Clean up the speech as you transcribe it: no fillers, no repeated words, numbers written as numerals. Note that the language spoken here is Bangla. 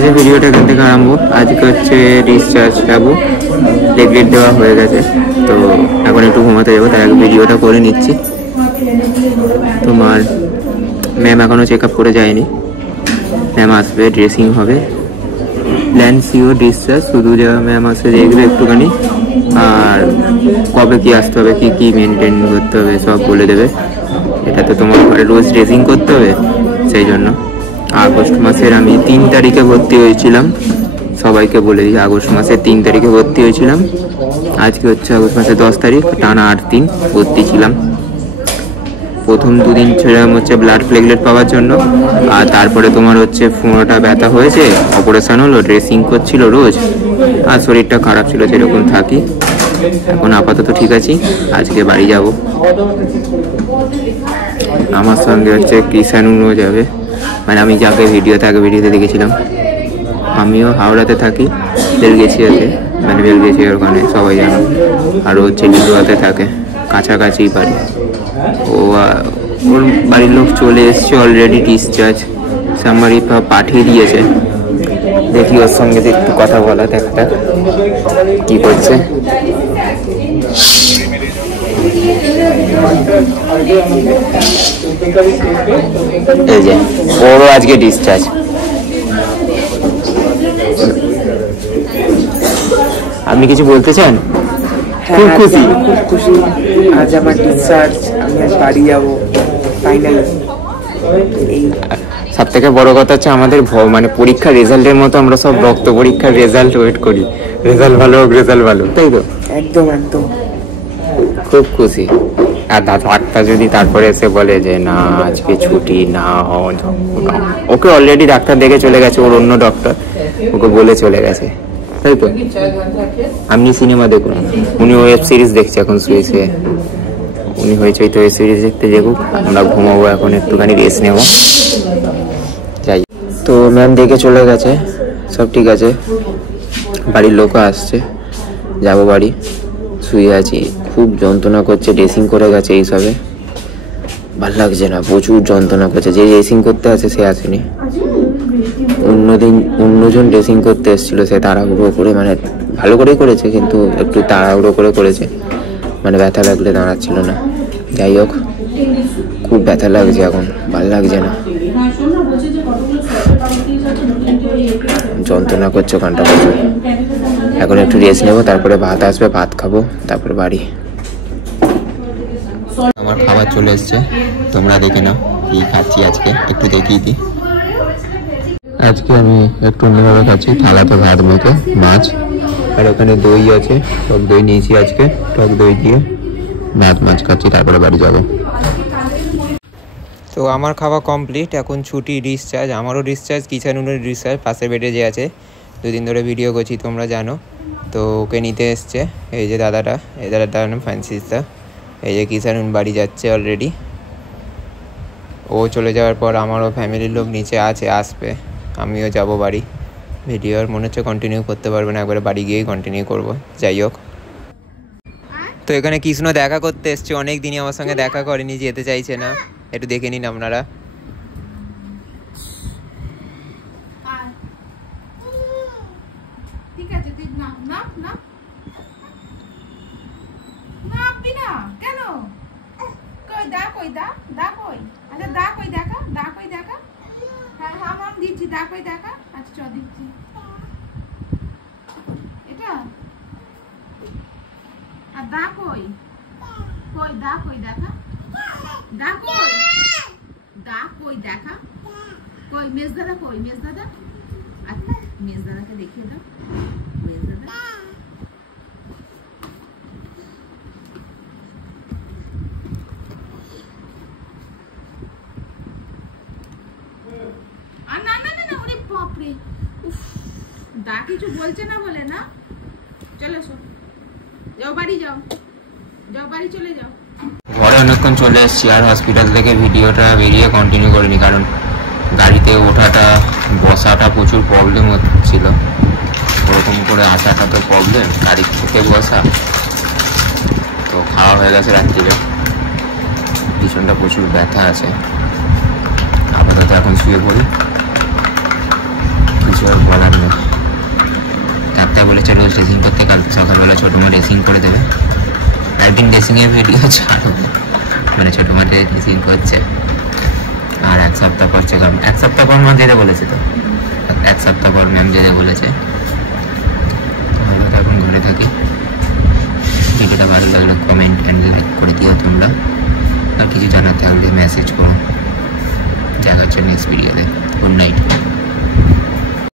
আছে, ভিডিওটা এখান থেকে আরম্ভ। আজকে হচ্ছে ডিসচার্জ যাবো, লেগ দেওয়া হয়ে গেছে, তো এখন একটু ঘুমাতে যাবো, তার আগে ভিডিওটা করে নিচ্ছি। তোমার ম্যাম এখনও চেক আপ করে যায়নি, ম্যাম আসবে, ড্রেসিং হবে, প্ল্যান সিওর ডিসচার্জ, শুধু যে ম্যাম আসে দেখবে একটুখানি, আর কবে কি আসতে হবে, কি কি মেনটেন করতে হবে সব বলে দেবে। এটা তো তোমার ঘরে রোজ ড্রেসিং করতে হবে, সেই জন্য। আগস্ট মাসের আমি 3 তারিখে ভর্তি হয়েছিলাম, সবাইকে বলে দিই, আগস্ট মাসের 3 তারিখে ভর্তি হয়েছিলাম। আজকে হচ্ছে আগস্ট মাসের 10 তারিখ, টানা 8 দিন ভর্তি ছিলাম। প্রথম 2 দিন ছিলাম হচ্ছে ব্লাড প্লেটলেট পাওয়ার জন্য, আর তারপরে তোমার হচ্ছে ফোঁড়াটা ব্যথা হয়েছে, অপারেশন হলো, ড্রেসিং করছিল রোজ, আর শরীরটা খারাপ ছিল, যেরকম থাকি। এখন আপাতত ঠিক আছি, আজকে বাড়ি যাব। আমার সঙ্গে হচ্ছে কৃষাণুও যাবে, মানে আমি যাকে ভিডিওতে দেখেছিলাম। আমিও হাওড়াতে থাকি, বেলগেছিয়াতে, মানে বেলগেছিয়ার ওখানে সবাই জানো, আর ও হচ্ছে লিলুয়াতে থাকে, কাছাকাছি বাড়ি। ওর বাড়ির লোক চলে এসছে অলরেডি, ডিসচার্জ সামারি পাঠিয়ে দিয়েছে। দেখি ওর সঙ্গে একটু কথা বলা, দেখা কি করছে। এই যে ওরও আজকে ডিসচার্জ। আপনি কিছু বলতে চান? খুব খুশি, খুব খুশি। আজ আমার ডিসচার্জ, আমি আজ বাড়ি যাবো ফাইনালি। সব থেকে বড় কথা হচ্ছে আমাদের মানে পরীক্ষার রেজাল্টের মতো আমরা সব রক্ত পরীক্ষার রেজাল্ট ওয়েট করি, রেজাল্ট ভালো হোক, রেজাল্ট ভালো, তাই তো? একদম একদম খুব খুশি। আর ডাক্তার যদি তারপরে এসে বলে যে না আজকে ছুটি না, ওকে অলরেডি ডাক্তার দেখে চলে গেছে, ওর অন্য ডক্টর ওকে বলে চলে গেছে, তাই তো? আপনি সিনেমা দেখুন, উনি ওয়েব সিরিজ দেখছে এখন শুয়ে শুয়ে, উনি হয়েছে তো ওয়েব সিরিজ দেখতে দেখুক, আমরা ঘুমাবো এখন, একটুখানি রেস্ট নেব, যাই। তো ম্যাম দেখে চলে গেছে, সব ঠিক আছে, বাড়ির লোকও আসছে, যাবো বাড়ি। শুয়ে আছি, খুব যন্ত্রণা করছে, ড্রেসিং করে গেছে, এইসবে ভাল লাগছে না, প্রচুর যন্ত্রণা করছে। যে ড্রেসিং করতে আসে সে আসেনি, অন্যজন ড্রেসিং করতে এসেছিলো, সে তাড়াহুড়ো করে, মানে ভালো করেই করেছে কিন্তু একটু তাড়াহুড়ো করে করেছে, মানে ব্যথা লাগলে দাঁড়াচ্ছিল না। যাই হোক, খুব ব্যথা লাগছে এখন, ভাল লাগছে না, যন্ত্রণা করছে ঘন্টা বছর। এখন একটু রেস্ট নেবো, তারপরে ভাত আসবে, ভাত খাবো, তারপরে বাড়ি। আমার খাবার চলে এসছে, তোমরা দেখে নাও কি খাচ্ছি আজকে, একটু দেখিয়ে দিই। আজকে আমি একটু অন্যভাবে খাচ্ছি, থালাতে ভাত মেখে, মাছ, আর ওখানে দই আছে, টক দই নিয়েছি আজকে, টক দই দিয়ে ভাত মাছ খাচ্ছি, তারপরে বাড়ি যাবো। তো আমার খাওয়া কমপ্লিট, এখন ছুটি, ডিসচার্জ, আমারও ডিসচার্জ, কিষানুরের ডিসচার্জ, পাশের বেডে যে আছে, 2 দিন ধরে ভিডিও করছি তোমরা জানো, তো ওকে নিতে এসছে এই যে দাদাটা, এই দাদাটার নাম ফ্রান্সিসদা। এই যে কিষানুন বাড়ি যাচ্ছে অলরেডি, ও চলে যাওয়ার পর আমারও ফ্যামিলির লোক নিচে আছে, আসবে, আমিও যাব বাড়ি। ভিডিও আর মনে হচ্ছে কন্টিনিউ করতে পারবে না, একবারে বাড়ি গিয়েই কন্টিনিউ করব। যাই হোক, তো এখানে কৃষ্ণ দেখা করতে এসছে, অনেক দিনই আমার সঙ্গে দেখা করেনি, যেতে চাইছে না, একটু দেখে নিন আপনারা। দেখিয়ে দাও, মেজ দাদা। না না না না, ওরে বাপরে, দা কিছু বলছে না বলে না, চলে এসো, যাও বাড়ি, যাও যাও বাড়ি, চলে যাও। ঘরে অনেকক্ষণ চলে এসেছি, আর হসপিটাল থেকে ভিডিওটা বেরিয়ে কন্টিনিউ করিনি, কারণ গাড়িতে ওঠাটা বসাটা প্রচুর প্রবলেম হচ্ছিল, ওরকম করে আসাটা তো প্রবলেম, গাড়ি থেকে বসা। তো খাওয়া হয়ে গেছে রাত্রিরে, পিছনটা প্রচুর ব্যথা আছে, আপাতত এখন শুয়ে পড়ি, কিছু আর ড্রেসিংয়ের ভিডিও ছাড়ো, মানে ছোটো মাঠে ড্রেসিং করছে। আর 1 সপ্তাহ পর চেকআপ, 1 সপ্তাহ পর মা যেতে বলেছে, তো 1 সপ্তাহ পর ম্যাম যেতে বলেছে। তো এখন ঘরে থাকি। ভিডিওটা ভালো লাগলে কমেন্ট অ্যান্ড লাইক করে দিও তোমরা, আর কিছু জানার থাকলে মেসেজ করো। দেখার জন্য নেক্সট ভিডিওতে। Good night.